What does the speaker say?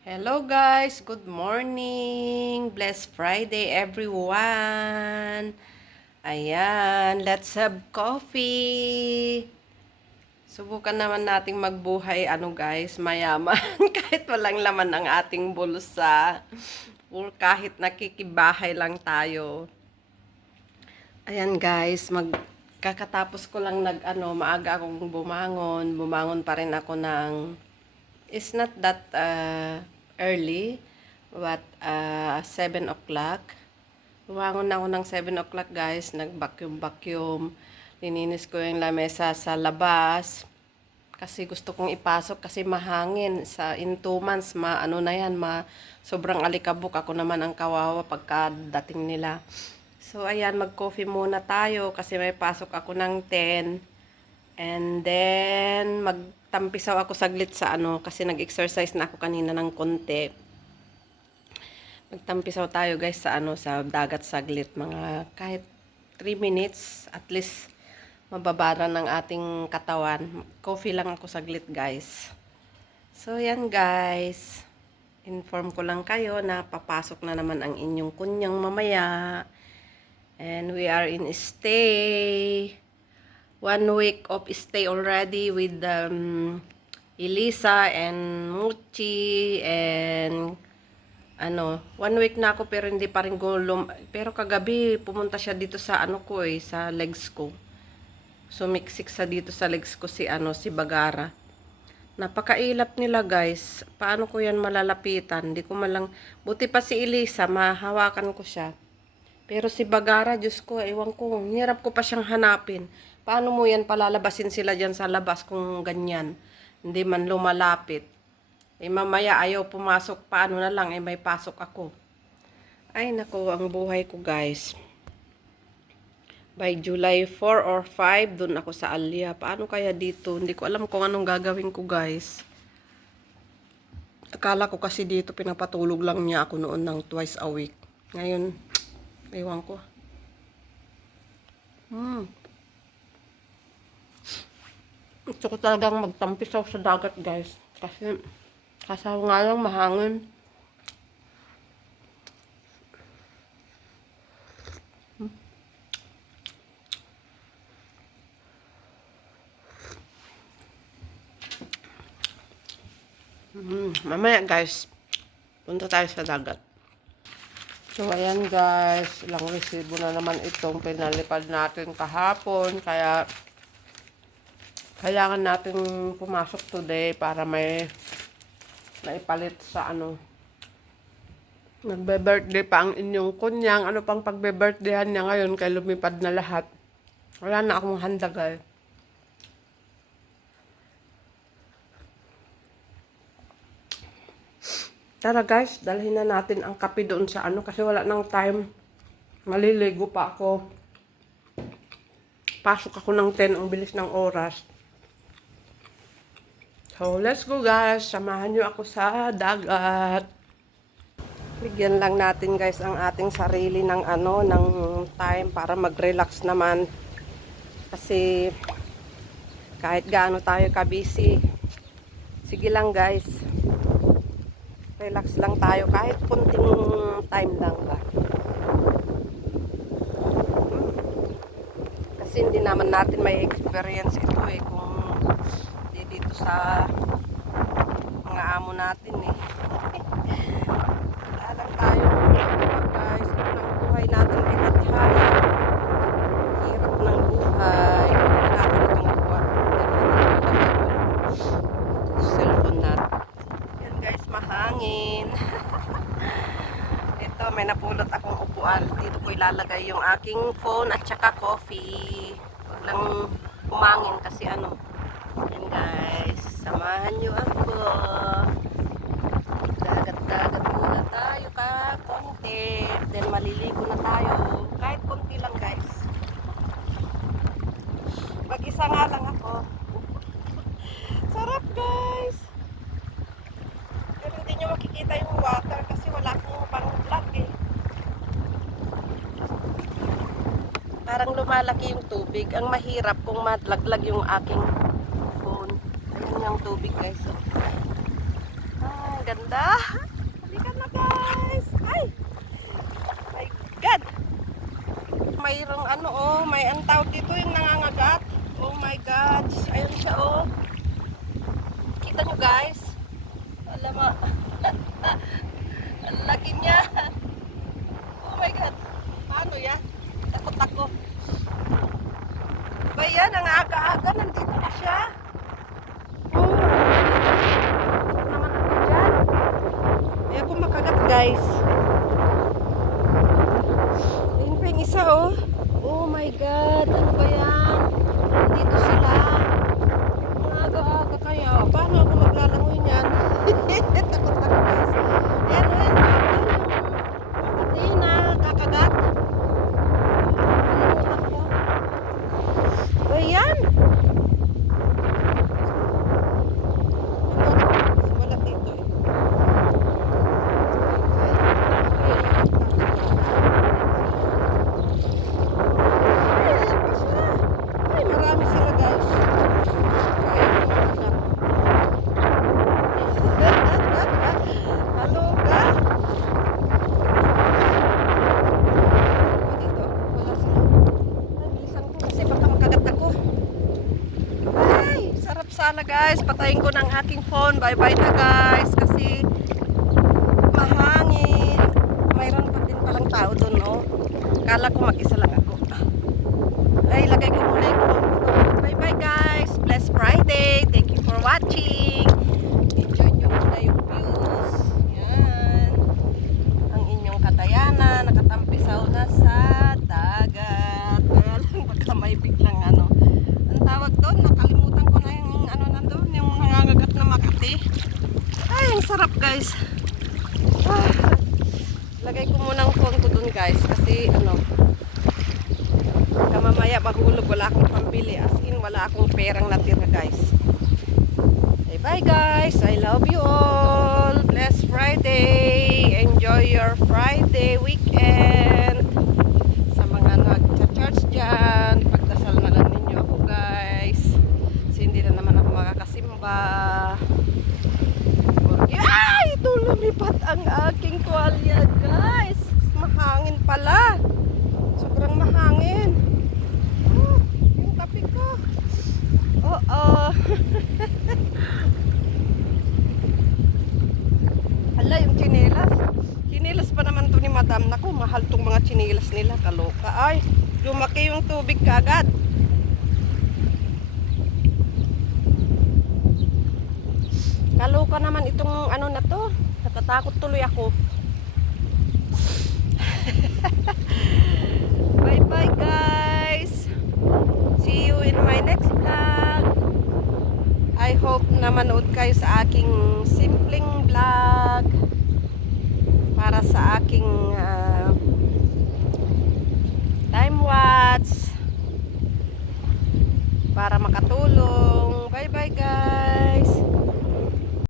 Hello guys, good morning. Blessed Friday everyone. Ayan, let's have coffee. Subukan naman nating magbuhay guys, mayaman kahit walang laman ang ating bulsa. Or kahit nakikibahay lang tayo. Ayan guys, kakatapos ko lang maaga akong bumangon. Bumangon pa rin ako ng it's not that early, but 7 o'clock. Bumangon na ako ng 7 o'clock guys, nag-vacuum. Lininis ko yung lamesa sa labas. Kasi gusto kong ipasok kasi mahangin. In 2 months, sobrang alikabok. Ako naman ang kawawa pagkadating nila. So, ayan, mag-coffee muna tayo kasi may pasok ako ng 10. And then, magtampisaw ako saglit sa kasi nag-exercise na ako kanina ng konti. Magtampisaw tayo guys sa dagat saglit. Mga kahit 3 minutes, at least mababara ng ating katawan. Coffee lang ako saglit guys. So, yan guys. Inform ko lang kayo na papasok na naman ang inyong kunyang mamaya. And we are in stay. 1 week of stay already with Elisa and Muchi and 1 week na ako pero hindi pa rin pero kagabi pumunta siya dito sa sa legs ko. Sumiksik sa dito sa legs ko si Bagara. Napakailap nila guys. Paano ko yan malalapitan? Hindi ko malang buti pa si Elisa, mahawakan ko siya. Pero si Bagara, Diyos ko, ewan ko, hirap ko pa siyang hanapin. Paano mo yan palalabasin sila dyan sa labas kung ganyan? Hindi man lumalapit. Mamaya ayaw pumasok, paano na lang, may pasok ako. Ay nako, ang buhay ko guys. By July 4 or 5, dun ako sa Alia. Paano kaya dito? Hindi ko alam kung anong gagawin ko guys. Akala ko kasi dito pinapatulog lang niya ako noon ng twice a week. Ngayon, ewan ko. Gusto ko talagang magtampisaw sa dagat guys. Kasi nga lang mahangin. Mamaya guys, punta tayo sa dagat. So, ayan guys, ilang resibo na naman itong pinalipad natin kahapon. Kaya, kailangan natin pumasok today para may naipalit sa Nagbe-birthday pa ang inyong kunyang. Ano pang pagbe-birthdayhan niya ngayon kaya lumipad na lahat. Wala na akong handa guys. Tara guys, dalhin na natin ang kape doon sa kasi wala nang time. Maliligo pa ako. Pasok ako ng 10, ang bilis ng oras. So, let's go guys. Samahan nyo ako sa dagat. Bigyan lang natin guys ang ating sarili ng ng time para mag-relax naman. Kasi kahit gaano tayo ka-busy, sige lang guys. Relax lang tayo kahit kunting time lang ba. Kasi hindi naman natin may experience ito kung hindi dito sa mga amo natin Wala lang tayo guys. Ito ng buhay natin pinatihana. Hirap ng buhay. Hindi natin itong buwan. Cellphone natin. Yan guys, mahangin. Ito, may napulot akong upuan. Dito ko ilalagay yung aking phone at saka coffee. Huwag lang humangin kasi Yan guys, samahan nyo ako. Dagat-dagat muna tayo konti. Then maliligo na tayo. Kahit konti lang guys. Mag-isa nga lang ako. Sarap guys. Pero hindi nyo makikita yung water kasi wala akong pang-vlog Parang lumalaki yung tubig. Ang mahirap kung matlaglag yung aking phone. Ayan yung tubig guys. Ganda. ganda. Halika na guys. Ay! My God! Mayroong ano oh, may ang tawag dito yung nangangagat. Oh my God! Ayun siya oh. Kita nyo guys. Alam mo. Ang laki niya. Oh my God. Paano yan? Takot ako. Ba yan? Ang aga-aga. Nandito na siya. Oh. Takot naman ako dyan. Ayaw ko makagat guys. Ayun pa yung isa oh. Oh my God. Ano ba yan? Nandito sila. Ang aga-aga kaya. Paano ako maglalangoy niyan? Takot ako guys. Ayan oh. Yung na kakagat. Nalimutan ko. Ayan. Wala dito eh. Ay, marami sila guys. Kaya ko makagat. Halo ka? Dito, wala sila. Ay, bilisan ko kasi baka makagat ako. Ay, sarap sana guys. Patayin ko ng aking phone. Bye-bye na guys. Kasi mahangin. Mayroon pa din palang tao doon, oh. Kala ko mag-isa lang ako. Ay, lagay ko muna yung phone ko. Bye-bye guys. Blessed Friday. Thank you for watching. Enjoy nyo muna yung views. Yan. Ang inyong Katayana. Nakatampisaw na sa dagat. Kaya lang baka may biglang ano. Ang tawag doon, nakalimutan ko na yung ano nandun, yung nangangagat na Makati. Ay, ang sarap guys. Ah, lagay ko muna ang phone ko doon guys kasi ano, mamaya mahulog, wala akong pambili, as in wala akong perang natira guys. Bye bye guys, I love you all. Blessed Friday. Enjoy your Friday weekend. Sa mga nag-church dyan, pagdasal na lang ninyo ako guys. Kasi hindi na naman ako makakasimba. Ay! Ito lumipat ang aking tuwalya guys. Mahangin pala. Sobrang mahangin. Oh, yung kape ko. Oo. Hala, yung tsinelas. Tsinelas pa naman to ni madam. Naku, mahal tong mga tsinelas nila. Kaloka. Ay, lumaki yung tubig kaagad. Kaloka naman itong ano na to. Natatakot tuloy ako. Bye bye guys. See you in my next vlog. I hope na manood kayo sa aking simpleng vlog para sa aking time watch para makatulong. Bye bye guys.